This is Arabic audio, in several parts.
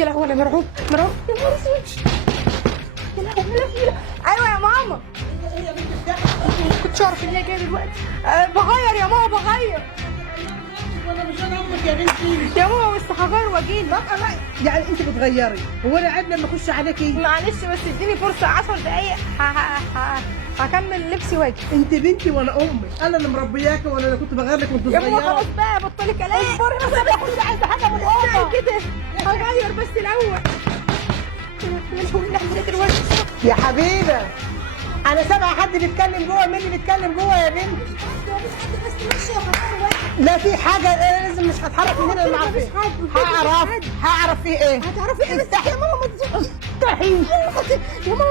يا لهوي انا مرعوب مرعوب. يا نهار اسود. يا لهوي يا لهوي. ايوه يا ماما. كنتش اعرف ان هي جايه دلوقتي. بغير يا ماما بغير. وانا مش انا امك يا بنتي. يا ماما بس هغير واجيلك. يعني انت بتغيري، هو انا عيب لما اخش عليكي؟ معلش بس اديني فرصه 10 دقايق هكمل لبسي واجي. انت بنتي وانا امك، انا اللي مربياكي وانا اللي كنت بغير لك وانت يا ماما صغيره. خلاص بقى بطلي كلام. اصبري بس انا كنت عايزه حاجه من الأوضة. كده هغير بس الاول. يا لهوي نعمل ايه دلوقتي؟ يا حبيبه انا سامعه حد بيتكلم جوه. مين اللي بيتكلم جوه يا بنتي؟ لا في حاجه، انا لازم مش هتحرك من هنا لما اعرف. هعرف في ايه. هتعرفي ايه؟ بس يا ماما ما استحي يا ماما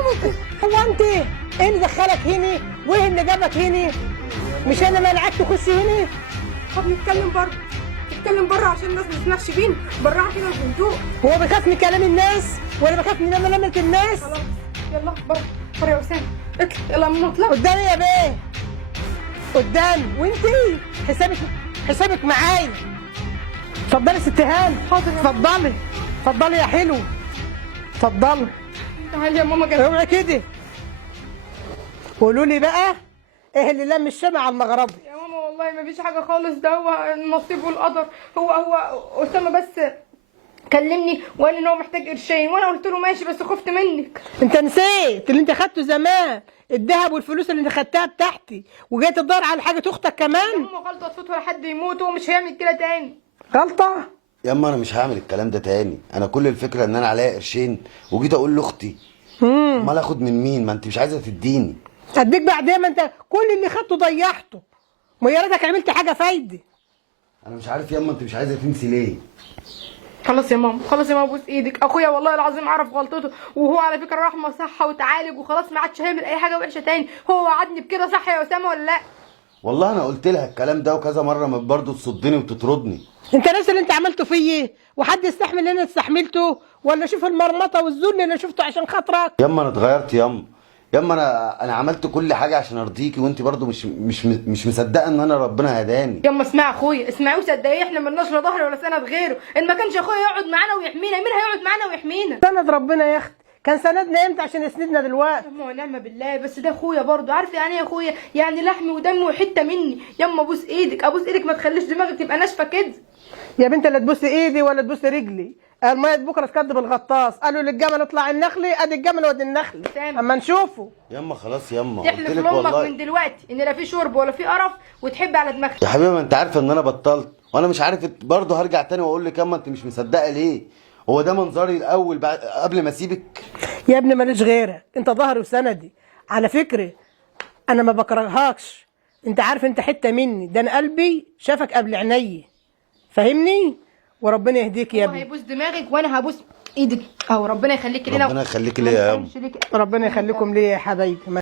هو انت ايه اللي دخلك هنا وايه اللي جابك هنا؟ مش انا منعك تخش هنا؟ طب نتكلم بره. نتكلم بره عشان الناس ما تسمعش بينا. براها كده بهدوء. هو بيخاف من كلام الناس ولا بيخاف من لمة الناس؟ خلاص يلا بره بره يا اسامه. اطلع يلا ماما اطلع. قدامي يا بيه، قدامي. وانتي حسابك معايا. اتفضلي يا ست هاني. حاضر يا ماما. اتفضلي يا حلو. اتفضلي. تعالي يا ماما جنبي. اوعي كده. قولوا لي بقى ايه اللي لم الشمع على المغربي؟ يا ماما والله ما فيش حاجه خالص. ده هو النصيب والقدر. هو اسامه بس كلمني وقال ان هو محتاج قرشين وانا قلت له ماشي بس خفت منك. انت نسيت اللي انت خدته زمان، الذهب والفلوس اللي انت خدتها بتاعتي، وجاي تدور على حاجه اختك يا كمان؟ ماما غلطه تفوت ولا حد يموت وهو مش هيعمل كده تاني. غلطه؟ ياما انا مش هعمل الكلام ده تاني. انا كل الفكره ان انا عليا قرشين وجيت اقول لاختي امال اخد من مين؟ ما انت مش عايزه تديني. اديك بعدين، ما انت كل اللي خدته ضيعته، ما يا ريتك عملت حاجه فايده. انا مش عارف ياما انت مش عايزه تنسي ليه. خلاص يا ماما خلاص يا ماما بوس ايدك. اخويا والله العظيم عرف غلطته وهو على فكره راح مصحه وتعالج وخلاص ما عادش هيعمل اي حاجه وحشه تاني. هو وعدني بكده صح يا اسامه ولا لا؟ والله انا قلت لها الكلام ده وكذا مره ما برضه تصدني وتطردني. انت ناسي اللي انت عملته فيا؟ وحد يستحمل اللي انا استحملته؟ ولا شوف المرمطه والذل اللي انا شفته عشان خاطرك؟ ياما انا اتغيرت ياما انا عملت كل حاجه عشان ارضيكي وانت برضه مش مصدقه ان انا ربنا هداني. يما اسمعي اخويا اسمعي وصدقيه. احنا مالناش لا ظهر ولا سند غيره. ان ما كانش اخويا يقعد معانا ويحمينا مين هيقعد معانا ويحمينا؟ سند ربنا يا اختي. كان سندنا امتى عشان يسندنا دلوقتي؟ يما ونعم بالله. بس ده اخويا برضه. عارفه يعني ايه اخويا؟ يعني لحمي ودمي وحته مني. يما ابوس ايدك ابوس ايدك ما تخليش دماغك تبقى ناشفه كده. يا بنت لا تبوسي ايدي ولا تبوسي رجلي. الميه بكره تكدب الغطاس. قالوا للجمل اطلع النخله، ادي الجمل وادي النخله سامع. اما نشوفه. ياما خلاص ياما تحلف قلت لك لامك والله. من دلوقتي ان لا في شرب ولا في قرف وتحب على دماغك. يا حبيبي ما انت عارفه ان انا بطلت وانا مش عارف برضه هرجع تاني واقول لك ياما انت مش مصدقه ليه؟ هو ده منظري الاول بعد قبل ما اسيبك؟ يا ابني ماليش غيرك، انت ظهري وسندي. على فكره انا ما بكرهكش، انت عارف انت حته مني. ده انا قلبي شافك قبل عيني، فاهمني؟ وربنا يهديك يا هو ابني. هيبوس دماغك وانا هبوس ايدك اهو. ربنا يخليك لنا. ربنا يخليك ليا يا ياما. ربنا يخليكم ليا يا حبايبي.